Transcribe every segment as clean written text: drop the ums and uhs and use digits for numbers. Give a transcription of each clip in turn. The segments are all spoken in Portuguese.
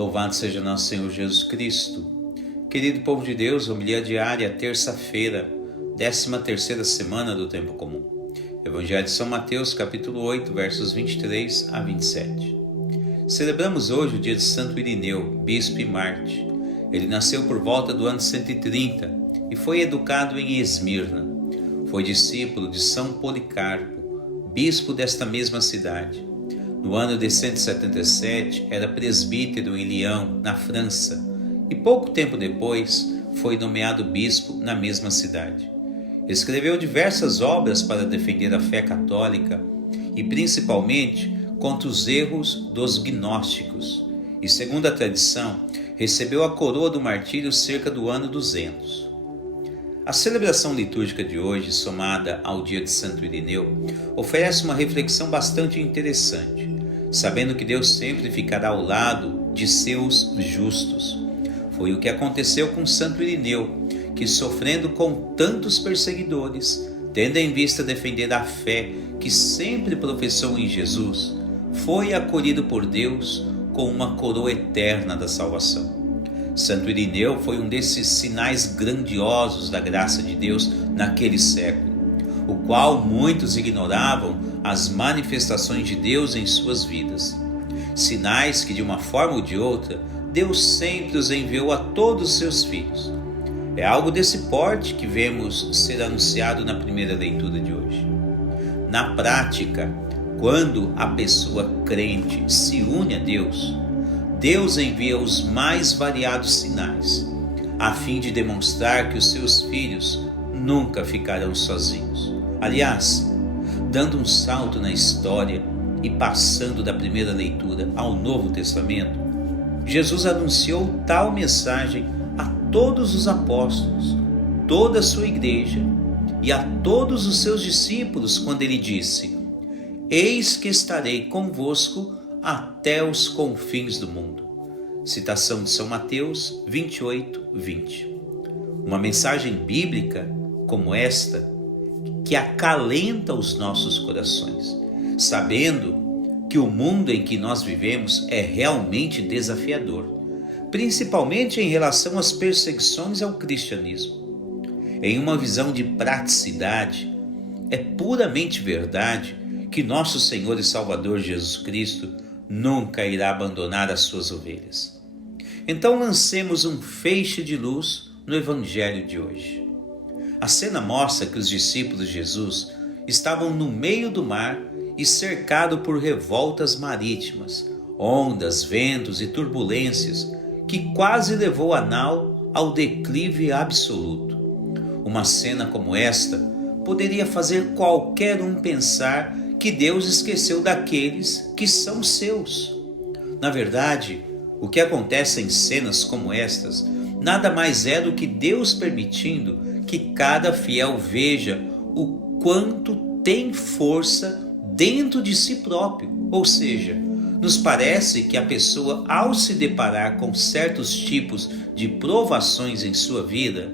Louvado seja nosso Senhor Jesus Cristo. Querido povo de Deus, homilia diária, terça-feira, 13ª semana do Tempo Comum. Evangelho de São Mateus, capítulo 8, versos 23 a 27. Celebramos hoje o dia de Santo Irineu, bispo e mártir. Ele nasceu por volta do ano 130 e foi educado em Esmirna. Foi discípulo de São Policarpo, bispo desta mesma cidade. No ano de 177, era presbítero em Lyon, na França, e pouco tempo depois foi nomeado bispo na mesma cidade. Escreveu diversas obras para defender a fé católica e principalmente contra os erros dos gnósticos, e segundo a tradição, recebeu a coroa do martírio cerca do ano 200. A celebração litúrgica de hoje, somada ao dia de Santo Irineu, oferece uma reflexão bastante interessante, sabendo que Deus sempre ficará ao lado de seus justos. Foi o que aconteceu com Santo Irineu, que sofrendo com tantos perseguidores, tendo em vista defender a fé que sempre professou em Jesus, foi acolhido por Deus com uma coroa eterna da salvação. Santo Irineu foi um desses sinais grandiosos da graça de Deus naquele século, o qual muitos ignoravam as manifestações de Deus em suas vidas. Sinais que, de uma forma ou de outra, Deus sempre os enviou a todos os seus filhos. É algo desse porte que vemos ser anunciado na primeira leitura de hoje. Na prática, quando a pessoa crente se une a Deus, Deus envia os mais variados sinais, a fim de demonstrar que os seus filhos nunca ficarão sozinhos. Aliás, dando um salto na história e passando da primeira leitura ao Novo Testamento, Jesus anunciou tal mensagem a todos os apóstolos, toda a sua igreja e a todos os seus discípulos quando ele disse: "Eis que estarei convosco até os confins do mundo." Citação de São Mateus 28, 20. Uma mensagem bíblica como esta que acalenta os nossos corações, sabendo que o mundo em que nós vivemos é realmente desafiador, principalmente em relação às perseguições ao cristianismo. Em uma visão de praticidade, é puramente verdade que nosso Senhor e Salvador Jesus Cristo nunca irá abandonar as suas ovelhas. Então lancemos um feixe de luz no Evangelho de hoje. A cena mostra que os discípulos de Jesus estavam no meio do mar e cercado por revoltas marítimas, ondas, ventos e turbulências que quase levou a nau ao declive absoluto. Uma cena como esta poderia fazer qualquer um pensar que Deus esqueceu daqueles que são seus. Na verdade, o que acontece em cenas como estas nada mais é do que Deus permitindo que cada fiel veja o quanto tem força dentro de si próprio. Ou seja, nos parece que a pessoa, ao se deparar com certos tipos de provações em sua vida,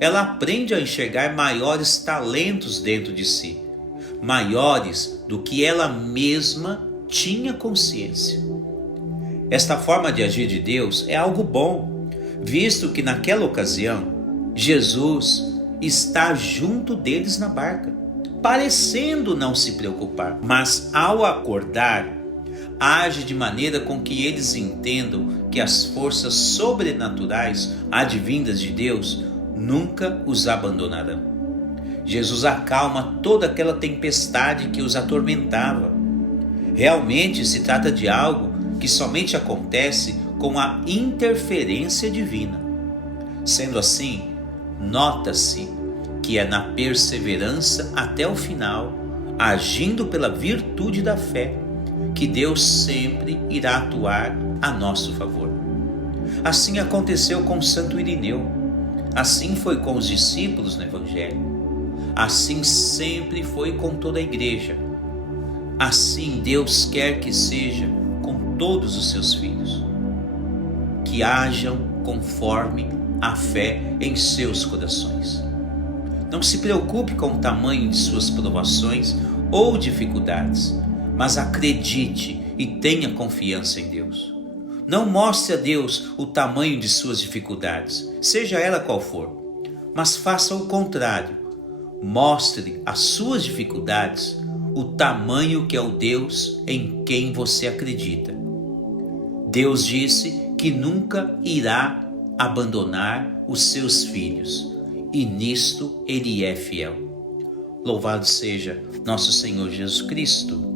ela aprende a enxergar maiores talentos dentro de si, maiores do que ela mesma tinha consciência. Esta forma de agir de Deus é algo bom, visto que naquela ocasião Jesus está junto deles na barca, parecendo não se preocupar, mas ao acordar, age de maneira com que eles entendam que as forças sobrenaturais advindas de Deus nunca os abandonarão. Jesus acalma toda aquela tempestade que os atormentava. Realmente se trata de algo que somente acontece com a interferência divina. Sendo assim, nota-se que é na perseverança até o final, agindo pela virtude da fé, que Deus sempre irá atuar a nosso favor. Assim aconteceu com Santo Irineu, assim foi com os discípulos no Evangelho, assim sempre foi com toda a igreja. Assim Deus quer que seja com todos os seus filhos, que hajam conforme a fé em seus corações. Não se preocupe com o tamanho de suas provações ou dificuldades, mas acredite e tenha confiança em Deus. Não mostre a Deus o tamanho de suas dificuldades, seja ela qual for, mas faça o contrário. Mostre as suas dificuldades, o tamanho que é o Deus em quem você acredita. Deus disse que nunca irá abandonar os seus filhos, e nisto Ele é fiel. Louvado seja nosso Senhor Jesus Cristo.